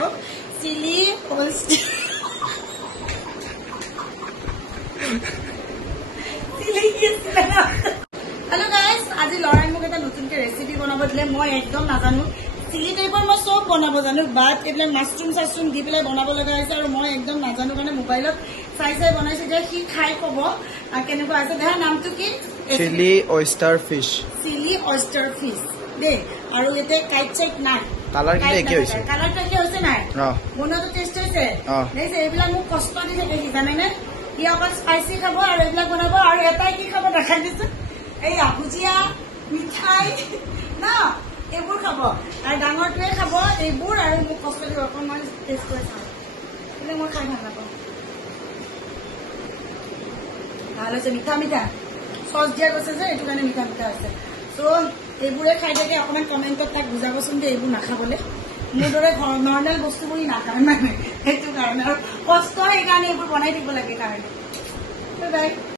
Chili oyster. Hello guys, আজি লৰাই মোক এটা নতুনকে ৰেচিপি বনাব দিলে মই একদম নাজানো চিলি টাইপৰ মই সব বনাব জানো বাট এলে মাশৰুম দি পেলাই বনাব লগা আছে আৰু মই একদম নাজানো কাৰণে মোবাইলত চাই বনাইছে যে কি খাই কব কেনেকুৱা আছে দেখা নামটো কি চিলি oyster fish দে আৰু এতে কাইট চেক নাই কালাৰ কি একে হৈছে কালাৰটো একে হৈছে নাই বনাটো টেষ্ট হৈছে দেছে এইবিলা মোক কষ্ট দি থাকে কি জানে নে ই অকল স্পাইসি খাব আৰু এইবিলা বনাব আৰু এটাই কি খাব দেখাই দিছে এই ভুজিয়া মিঠাই না এইবোৰ খাব আৰু ডাঙৰটোৱে খাব এইবোৰ আৰু মোক কষ্ট দিব অকণমান টেষ্ট কৰি চাওঁ એટલે মই খাই ভাল নাপাওঁ ভাল হৈছে মিঠা মিঠা সস দিয়া গৈছে যে এইটো কাৰণে মিঠা মিঠা আছে চ' এইবোৰে খাই থাকে অকণমান কমেণ্টত তাক বুজাবচোন যে এইবোৰ নাখাবলৈ মোৰ দৰে নৰ্মেল বস্তুবোৰ নাখায় মানে সেইটো কাৰণে আৰু কষ্ট সেইকাৰণে এইবোৰ বনাই দিব লাগে কাৰণে